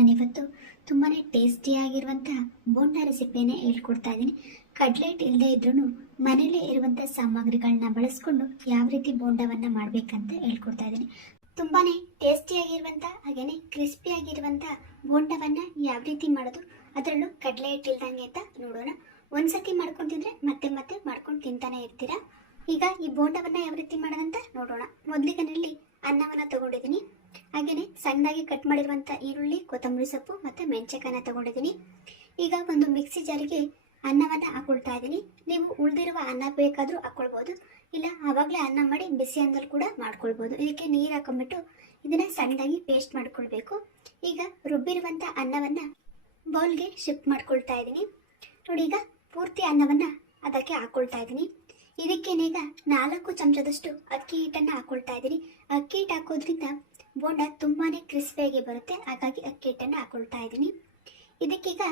ನಾನಿವತ್ತು ತುಂಬಾ ಟೇಸ್ಟಿಯಾಗಿರುವಂಥ ಬೋಂಡ ರೆಸಿಪಿಯನ್ನೇ ಹೇಳ್ಕೊಡ್ತಾ ಇದ್ದೀನಿ. ಕಡಲೆ ಹಿಟ್ಟು ಇಲ್ಲದೆ ಇದ್ರೂ ಮನೇಲೇ ಇರುವಂಥ ಸಾಮಗ್ರಿಗಳನ್ನ ಬಳಸ್ಕೊಂಡು ಯಾವ ರೀತಿ ಬೋಂಡವನ್ನು ಮಾಡಬೇಕಂತ ಹೇಳ್ಕೊಡ್ತಾ ಇದ್ದೀನಿ. ತುಂಬಾ ಟೇಸ್ಟಿಯಾಗಿರುವಂಥ ಹಾಗೆಯೇ ಕ್ರಿಸ್ಪಿಯಾಗಿರುವಂಥ ಬೋಂಡವನ್ನು ಯಾವ ರೀತಿ ಮಾಡೋದು, ಅದರಲ್ಲೂ ಕಡಲೆ ಹಿಟ್ಟು ಇಲ್ದಂಗೆ ಅಂತ ನೋಡೋಣ. ಒಂದ್ಸತಿ ಮಾಡ್ಕೊಂಡು ತಿಂದರೆ ಮತ್ತೆ ಮತ್ತೆ ಮಾಡ್ಕೊಂಡು ತಿಂತಾನೆ ಇರ್ತೀರಾ. ಈಗ ಈ ಬೋಂಡವನ್ನು ಯಾವ ರೀತಿ ಮಾಡೋದಂತ ನೋಡೋಣ. ಮೊದಲಿಗೆ ನಾನಿಲ್ಲಿ ಅನ್ನವನ್ನು ತಗೊಂಡಿದ್ದೀನಿ, ಹಾಗೆಯೇ ಸಣ್ಣದಾಗಿ ಕಟ್ ಮಾಡಿರುವಂಥ ಈರುಳ್ಳಿ, ಕೊತ್ತಂಬರಿ ಸೊಪ್ಪು ಮತ್ತು ಮೆಣಸಿನಕಾಯಿನ ತಗೊಂಡಿದ್ದೀನಿ. ಈಗ ಒಂದು ಮಿಕ್ಸಿ ಜಾರಿಗೆ ಅನ್ನವನ್ನು ಹಾಕೊಳ್ತಾ ಇದ್ದೀನಿ. ನೀವು ಉಳಿದಿರುವ ಅನ್ನ ಬೇಕಾದರೂ ಹಾಕ್ಕೊಳ್ಬೋದು, ಇಲ್ಲ ಆವಾಗಲೇ ಅನ್ನ ಮಾಡಿ ಬಿಸಿ ಅನ್ನದಲ್ಲಿ ಕೂಡ ಮಾಡ್ಕೊಳ್ಬೋದು. ಇದಕ್ಕೆ ನೀರು ಹಾಕೊಂಡ್ಬಿಟ್ಟು ಇದನ್ನು ಸಣ್ಣದಾಗಿ ಪೇಸ್ಟ್ ಮಾಡ್ಕೊಳ್ಬೇಕು. ಈಗ ರುಬ್ಬಿರುವಂಥ ಅನ್ನವನ್ನು ಬೌಲ್ಗೆ ಶಿಫ್ಟ್ ಮಾಡ್ಕೊಳ್ತಾ ಇದ್ದೀನಿ. ನೋಡಿ, ಈಗ ಪೂರ್ತಿ ಅನ್ನವನ್ನು ಅದಕ್ಕೆ ಹಾಕ್ಕೊಳ್ತಾ ಇದ್ದೀನಿ. ಇದಕ್ಕೇನೀಗ 4 ಚಮಚದಷ್ಟು ಅಕ್ಕಿ ಹಿಟ್ಟನ್ನು ಹಾಕ್ಕೊಳ್ತಾ ಇದ್ದೀನಿ. ಅಕ್ಕಿ ಹಿಟ್ಟು ಹಾಕೋದ್ರಿಂದ ಬೋಂಡ ತುಂಬಾ ಕ್ರಿಸ್ಪಿಯಾಗಿ ಬರುತ್ತೆ, ಹಾಗಾಗಿ ಅಕ್ಕಿ ಹಿಟ್ಟನ್ನು ಹಾಕ್ಕೊಳ್ತಾ ಇದ್ದೀನಿ. ಇದಕ್ಕೀಗ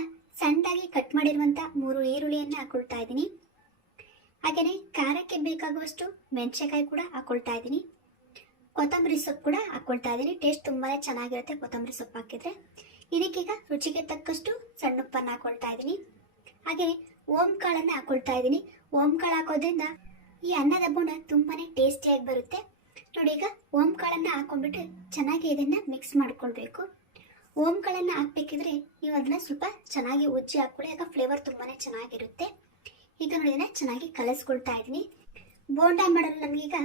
ಸಣ್ಣದಾಗಿ ಕಟ್ ಮಾಡಿರುವಂಥ 3 ಈರುಳ್ಳಿಯನ್ನು ಹಾಕ್ಕೊಳ್ತಾ ಇದ್ದೀನಿ. ಹಾಗೆಯೇ ಖಾರಕ್ಕೆ ಬೇಕಾಗುವಷ್ಟು ಮೆಣಸಿನಕಾಯಿ ಕೂಡ ಹಾಕ್ಕೊಳ್ತಾ ಇದ್ದೀನಿ. ಕೊತ್ತಂಬರಿ ಸೊಪ್ಪು ಕೂಡ ಹಾಕ್ಕೊಳ್ತಾ ಇದ್ದೀನಿ. ಟೇಸ್ಟ್ ತುಂಬಾ ಚೆನ್ನಾಗಿರುತ್ತೆ ಕೊತ್ತಂಬರಿ ಸೊಪ್ಪು ಹಾಕಿದರೆ. ಇದಕ್ಕೀಗ ರುಚಿಗೆ ತಕ್ಕಷ್ಟು ಸಣ್ಣ ಉಪ್ಪನ್ನು ಹಾಕ್ಕೊಳ್ತಾ ಇದ್ದೀನಿ. ಹಾಗೆಯೇ ಓಂ ಕಾಳನ್ನು ಹಾಕ್ಕೊಳ್ತಾ ಇದ್ದೀನಿ. ಓಂ ಕಾಳು ಹಾಕೋದ್ರಿಂದ ಈ ಅನ್ನದ ಬೋಂಡ ತುಂಬಾ ಟೇಸ್ಟಿಯಾಗಿ ಬರುತ್ತೆ. ನೋಡಿ, ಈಗ ಓಂ ಕಾಳನ್ನು ಹಾಕೊಂಡ್ಬಿಟ್ಟು ಚೆನ್ನಾಗಿ ಇದನ್ನು ಮಿಕ್ಸ್ ಮಾಡ್ಕೊಳ್ಬೇಕು. ಓಂ ಕಾಳನ್ನು ಹಾಕ್ಬೇಕಿದ್ರೆ ನೀವು ಅದನ್ನ ಸ್ವಲ್ಪ ಚೆನ್ನಾಗಿ ಉಜ್ಜಿ ಹಾಕ್ಕೊಳ್ಳಿ, ಆಗ ಫ್ಲೇವರ್ ತುಂಬಾ ಚೆನ್ನಾಗಿರುತ್ತೆ. ಈಗ ನೋಡಿ, ಇದನ್ನ ಚೆನ್ನಾಗಿ ಕಲಸ್ಕೊಳ್ತಾ ಇದ್ದೀನಿ. ಬೋಂಡ ಮಾಡಲು ನಮಗೀಗ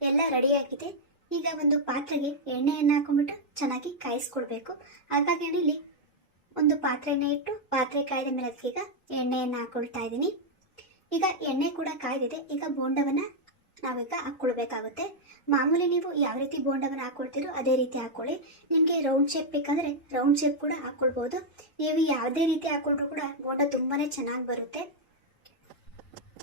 ಎಲ್ಲ ರೆಡಿಯಾಗಿದೆ. ಈಗ ಒಂದು ಪಾತ್ರೆಗೆ ಎಣ್ಣೆಯನ್ನು ಹಾಕೊಂಡ್ಬಿಟ್ಟು ಚೆನ್ನಾಗಿ ಕಾಯಿಸ್ಕೊಳ್ಬೇಕು. ಹಾಗಾಗಿ ಇಲ್ಲಿ ಒಂದು ಪಾತ್ರೆಯನ್ನು ಇಟ್ಟು ಪಾತ್ರೆ ಕಾಯ್ದ ಮೇಲೆ ಅದಕ್ಕೀಗ ಎಣ್ಣೆಯನ್ನು ಹಾಕ್ಕೊಳ್ತಾ ಇದ್ದೀನಿ. ಈಗ ಎಣ್ಣೆ ಕೂಡ ಕಾಯ್ದಿದೆ. ಈಗ ಬೋಂಡವನ್ನು ನಾವೀಗ ಹಾಕ್ಕೊಳ್ಬೇಕಾಗುತ್ತೆ. ಮಾಮೂಲಿ ನೀವು ಯಾವ ರೀತಿ ಬೋಂಡವನ್ನು ಹಾಕ್ಕೊಳ್ತೀರೋ ಅದೇ ರೀತಿ ಹಾಕ್ಕೊಳ್ಳಿ. ನಿಮಗೆ ರೌಂಡ್ ಶೇಪ್ ಬೇಕಂದರೆ ರೌಂಡ್ ಶೇಪ್ ಕೂಡ ಹಾಕ್ಕೊಳ್ಬೋದು. ನೀವು ಯಾವುದೇ ರೀತಿ ಹಾಕ್ಕೊಂಡ್ರೂ ಕೂಡ ಬೋಂಡ ತುಂಬಾ ಚೆನ್ನಾಗಿ ಬರುತ್ತೆ.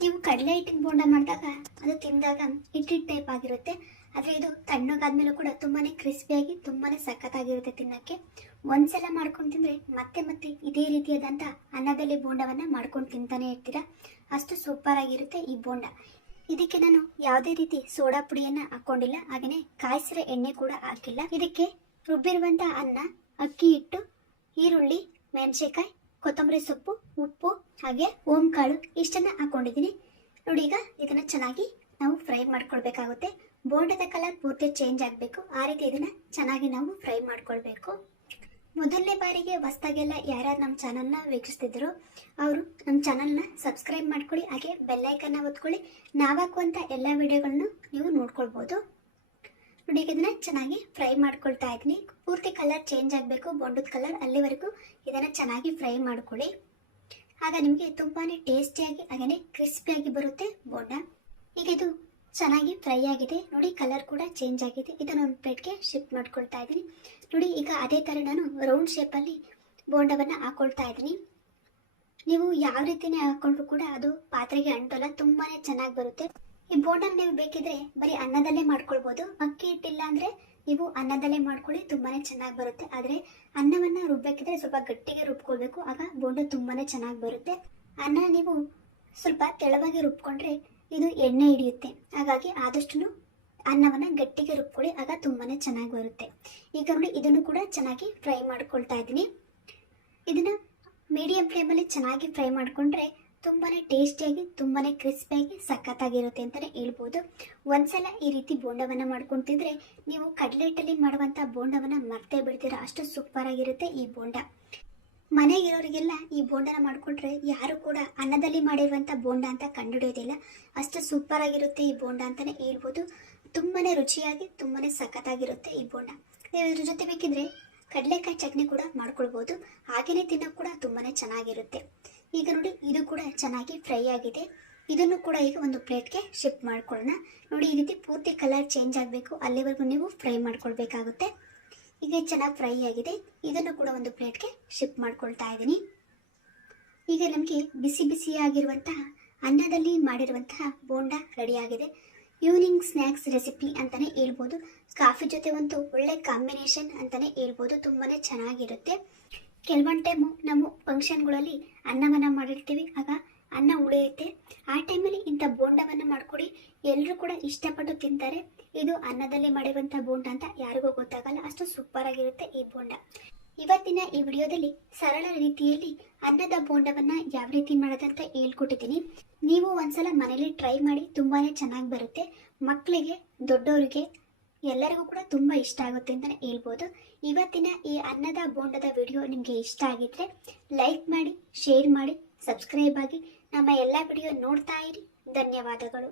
ನೀವು ಕಡಲೆ ಹಿಟ್ಟಿನ ಬೋಂಡ ಮಾಡಿದಾಗ ಅದು ತಿಂದಾಗ ಹಿಟ್ಟಿಟ್ಟು ಟೈಪ್ ಆಗಿರುತ್ತೆ, ಆದರೆ ಇದು ತಣ್ಣಗಾದ್ಮೇಲೂ ಕೂಡ ತುಂಬಾ ಕ್ರಿಸ್ಪಿಯಾಗಿ ತುಂಬಾ ಸಖತ್ತಾಗಿರುತ್ತೆ ತಿನ್ನೋಕ್ಕೆ. ಒಂದ್ಸಲ ಮಾಡ್ಕೊಂಡು ತಿಂದರೆ ಮತ್ತೆ ಮತ್ತೆ ಇದೇ ರೀತಿಯಾದಂಥ ಅನ್ನದಲ್ಲಿ ಬೋಂಡವನ್ನು ಮಾಡ್ಕೊಂಡು ತಿಂತಾನೆ ಇರ್ತೀರ, ಅಷ್ಟು ಸೂಪರ್ ಆಗಿರುತ್ತೆ ಈ ಬೋಂಡ. ಇದಕ್ಕೆ ನಾನು ಯಾವುದೇ ರೀತಿ ಸೋಡಾ ಪುಡಿಯನ್ನು ಹಾಕ್ಕೊಂಡಿಲ್ಲ, ಹಾಗೆಯೇ ಕಾಯಿಸಿರೋ ಎಣ್ಣೆ ಕೂಡ ಹಾಕಿಲ್ಲ. ಇದಕ್ಕೆ ರುಬ್ಬಿರುವಂಥ ಅನ್ನ, ಅಕ್ಕಿ ಹಿಟ್ಟು, ಈರುಳ್ಳಿ, ಮೆಣಸಿನಕಾಯಿ, ಕೊತ್ತಂಬರಿ ಸೊಪ್ಪು, ಉಪ್ಪು ಹಾಗೆ ಓಂ ಕಾಳು ಇಷ್ಟನ್ನು ಹಾಕ್ಕೊಂಡಿದ್ದೀನಿ. ನೋಡಿ, ಈಗ ಇದನ್ನು ಚೆನ್ನಾಗಿ ನಾವು ಫ್ರೈ ಮಾಡ್ಕೊಳ್ಬೇಕಾಗುತ್ತೆ. ಬೋಂಡದ ಕಲರ್ ಪೂರ್ತಿ ಚೇಂಜ್ ಆಗಬೇಕು, ಆ ರೀತಿ ಇದನ್ನು ಚೆನ್ನಾಗಿ ನಾವು ಫ್ರೈ ಮಾಡ್ಕೊಳ್ಬೇಕು. ಮೊದಲನೇ ಬಾರಿಗೆ ಹೊಸದಾಗೆಲ್ಲ ಯಾರ್ಯಾರು ನಮ್ಮ ಚಾನಲ್ನ ವೀಕ್ಷಿಸ್ತಿದ್ರು ಅವರು ನಮ್ಮ ಚಾನಲ್ನ ಸಬ್ಸ್ಕ್ರೈಬ್ ಮಾಡ್ಕೊಳ್ಳಿ, ಹಾಗೆ ಬೆಲ್ಲೈಕನ್ನ ಒತ್ಕೊಳ್ಳಿ. ನಾವು ಹಾಕುವಂಥ ಎಲ್ಲ ವಿಡಿಯೋಗಳನ್ನು ನೀವು ನೋಡ್ಕೊಳ್ಬೋದು. ನೋಡಿ, ಇದನ್ನು ಚೆನ್ನಾಗಿ ಫ್ರೈ ಮಾಡ್ಕೊಳ್ತಾ ಇದ್ದೀನಿ. ಪೂರ್ತಿ ಕಲರ್ ಚೇಂಜ್ ಆಗಬೇಕು, ಬೋಂಡದ ಕಲರ್, ಅಲ್ಲಿವರೆಗೂ ಇದನ್ನು ಚೆನ್ನಾಗಿ ಫ್ರೈ ಮಾಡ್ಕೊಳ್ಳಿ. ಆಗ ನಿಮಗೆ ತುಂಬಾ ಟೇಸ್ಟಿಯಾಗಿ ಹಾಗೆಯೇ ಕ್ರಿಸ್ಪಿಯಾಗಿ ಬರುತ್ತೆ ಬೋಂಡ. ಈಗ ಇದು ಚೆನ್ನಾಗಿ ಫ್ರೈ ಆಗಿದೆ. ನೋಡಿ, ಕಲರ್ ಕೂಡ ಚೇಂಜ್ ಆಗಿದೆ. ಇದನ್ನು ಒಂದು ಪ್ಲೇಟ್ಗೆ ಶಿಫ್ಟ್ ಮಾಡ್ಕೊಳ್ತಾ ಇದ್ದೀನಿ. ನೋಡಿ, ಈಗ ಅದೇ ಥರ ನಾನು ರೌಂಡ್ ಶೇಪಲ್ಲಿ ಬೋಂಡವನ್ನು ಹಾಕ್ಕೊಳ್ತಾ ಇದ್ದೀನಿ. ನೀವು ಯಾವ ರೀತಿನೇ ಹಾಕ್ಕೊಂಡ್ರು ಕೂಡ ಅದು ಪಾತ್ರೆಗೆ ಅಂಟಲ್ಲ, ತುಂಬಾ ಚೆನ್ನಾಗಿ ಬರುತ್ತೆ. ಈ ಬೋಂಡನ ನೀವು ಬೇಕಿದ್ರೆ ಬರೀ ಅನ್ನದಲ್ಲೇ ಮಾಡ್ಕೊಳ್ಬೋದು. ಅಕ್ಕಿ ಹಿಟ್ಟಿಲ್ಲ ಅಂದರೆ ನೀವು ಅನ್ನದಲ್ಲೇ ಮಾಡ್ಕೊಳ್ಳಿ, ತುಂಬಾ ಚೆನ್ನಾಗಿ ಬರುತ್ತೆ. ಆದರೆ ಅನ್ನವನ್ನು ರುಬ್ಬೇಕಿದ್ರೆ ಸ್ವಲ್ಪ ಗಟ್ಟಿಗೆ ರುಬ್ಕೊಳ್ಬೇಕು, ಆಗ ಬೋಂಡ ತುಂಬಾ ಚೆನ್ನಾಗಿ ಬರುತ್ತೆ. ಅನ್ನ ನೀವು ಸ್ವಲ್ಪ ತೆಳುವಾಗಿ ರುಬ್ಕೊಂಡ್ರೆ ಇದು ಎಣ್ಣೆ ಹಿಡಿಯುತ್ತೆ, ಹಾಗಾಗಿ ಆದಷ್ಟು ಅನ್ನವನ್ನು ಗಟ್ಟಿಗೆ ರುಬ್ಕೊಳ್ಳಿ, ಆಗ ತುಂಬಾ ಚೆನ್ನಾಗಿ ಬರುತ್ತೆ. ಈಗ ನೋಡಿ, ಇದನ್ನು ಕೂಡ ಚೆನ್ನಾಗಿ ಫ್ರೈ ಮಾಡ್ಕೊಳ್ತಾ ಇದ್ದೀನಿ. ಇದನ್ನು ಮೀಡಿಯಂ ಫ್ಲೇಮಲ್ಲಿ ಚೆನ್ನಾಗಿ ಫ್ರೈ ಮಾಡಿಕೊಂಡ್ರೆ ತುಂಬಾ ಟೇಸ್ಟಿಯಾಗಿ ತುಂಬಾ ಕ್ರಿಸ್ಪಿಯಾಗಿ ಸಖತ್ತಾಗಿರುತ್ತೆ ಅಂತಲೇ ಹೇಳ್ಬೋದು. ಒಂದ್ಸಲ ಈ ರೀತಿ ಬೋಂಡವನ್ನು ಮಾಡ್ಕೊತಿದ್ರೆ ನೀವು ಕಡಲೆ ಹಿಟ್ಟಲ್ಲಿ ಮಾಡುವಂಥ ಬೋಂಡವನ್ನು ಮರ್ತೇ ಬಿಡ್ತೀರಾ, ಅಷ್ಟು ಸೂಪರಾಗಿರುತ್ತೆ ಈ ಬೋಂಡ. ಮನೆಗಿರೋರಿಗೆಲ್ಲ ಈ ಬೋಂಡನ ಮಾಡಿಕೊಂಡ್ರೆ ಯಾರು ಕೂಡ ಅನ್ನದಲ್ಲಿ ಮಾಡಿರುವಂಥ ಬೋಂಡ ಅಂತ ಕಂಡುಹಿಡಿಯೋದಿಲ್ಲ, ಅಷ್ಟು ಸೂಪರಾಗಿರುತ್ತೆ ಈ ಬೋಂಡ ಅಂತಲೇ ಹೇಳ್ಬೋದು. ತುಂಬಾ ರುಚಿಯಾಗಿ ತುಂಬಾ ಸಖತ್ತಾಗಿರುತ್ತೆ ಈ ಬೋಂಡ. ನೀವು ಇದ್ರ ಜೊತೆ ಬೇಕಿದ್ರೆ ಕಡಲೆಕಾಯಿ ಚಟ್ನಿ ಕೂಡ ಮಾಡ್ಕೊಳ್ಬೋದು, ಹಾಗೆಯೇ ತಿನ್ನೋಕೆ ಕೂಡ ತುಂಬಾ ಚೆನ್ನಾಗಿರುತ್ತೆ. ಈಗ ನೋಡಿ, ಇದು ಕೂಡ ಚೆನ್ನಾಗಿ ಫ್ರೈ ಆಗಿದೆ. ಇದನ್ನು ಕೂಡ ಈಗ ಒಂದು ಪ್ಲೇಟ್ಗೆ ಶಿಫ್ಟ್ ಮಾಡ್ಕೊಳ್ಳೋಣ. ನೋಡಿ, ಈ ರೀತಿ ಪೂರ್ತಿ ಕಲರ್ ಚೇಂಜ್ ಆಗಬೇಕು, ಅಲ್ಲಿವರೆಗೂ ನೀವು ಫ್ರೈ ಮಾಡ್ಕೊಳ್ಬೇಕಾಗುತ್ತೆ. ಈಗ ಚೆನ್ನಾಗಿ ಫ್ರೈ ಆಗಿದೆ. ಇದನ್ನು ಕೂಡ ಒಂದು ಪ್ಲೇಟ್ಗೆ ಶಿಫ್ಟ್ ಮಾಡ್ಕೊಳ್ತಾ ಇದ್ದೀನಿ. ಈಗ ನಮಗೆ ಬಿಸಿ ಬಿಸಿಯಾಗಿರುವಂತಹ ಅನ್ನದಲ್ಲಿ ಮಾಡಿರುವಂತಹ ಬೋಂಡ ರೆಡಿಯಾಗಿದೆ. ಈವ್ನಿಂಗ್ ಸ್ನ್ಯಾಕ್ಸ್ ರೆಸಿಪಿ ಅಂತಲೇ ಹೇಳ್ಬೋದು. ಕಾಫಿ ಜೊತೆ ಒಂದು ಒಳ್ಳೆ ಕಾಂಬಿನೇಷನ್ ಅಂತಲೇ ಹೇಳ್ಬೋದು, ತುಂಬಾ ಚೆನ್ನಾಗಿರುತ್ತೆ. ಕೆಲವೊಂದು ಟೈಮು ನಾವು ಫಂಕ್ಷನ್ಗಳಲ್ಲಿ ಅನ್ನವನ್ನು ಮಾಡಿರ್ತೀವಿ, ಆಗ ಅನ್ನ ಉಳಿಯುತ್ತೆ. ಆ ಟೈಮಲ್ಲಿ ಇಂಥ ಬೋಂಡವನ್ನು ಮಾಡಿಕೊಡಿ, ಎಲ್ಲರೂ ಕೂಡ ಇಷ್ಟಪಟ್ಟು ತಿಂತಾರೆ. ಇದು ಅನ್ನದಲ್ಲಿ ಮಾಡಿರುವಂಥ ಬೋಂಡ ಅಂತ ಯಾರಿಗೂ ಗೊತ್ತಾಗಲ್ಲ, ಅಷ್ಟು ಸೂಪರಾಗಿರುತ್ತೆ ಈ ಬೋಂಡ. ಇವತ್ತಿನ ಈ ವಿಡಿಯೋದಲ್ಲಿ ಸರಳ ರೀತಿಯಲ್ಲಿ ಅನ್ನದ ಬೋಂಡವನ್ನ ಯಾವ ರೀತಿ ಮಾಡೋದಂತ ಹೇಳ್ಕೊಟ್ಟಿದ್ದೀನಿ. ನೀವು ಒಂದ್ಸಲ ಮನೇಲಿ ಟ್ರೈ ಮಾಡಿ, ತುಂಬಾನೇ ಚೆನ್ನಾಗಿ ಬರುತ್ತೆ. ಮಕ್ಕಳಿಗೆ, ದೊಡ್ಡವರಿಗೆ ಎಲ್ಲರಿಗೂ ಕೂಡ ತುಂಬ ಇಷ್ಟ ಆಗುತ್ತೆ ಅಂತಲೇ ಹೇಳ್ಬೋದು. ಇವತ್ತಿನ ಈ ಅನ್ನದ ಬೋಂಡದ ವಿಡಿಯೋ ನಿಮಗೆ ಇಷ್ಟ ಆಗಿದ್ರೆ ಲೈಕ್ ಮಾಡಿ, ಶೇರ್ ಮಾಡಿ, ಸಬ್ಸ್ಕ್ರೈಬ್ ಆಗಿ ನಮ್ಮ ಎಲ್ಲ ವಿಡಿಯೋ ನೋಡ್ತಾ ಇರಿ. ಧನ್ಯವಾದಗಳು.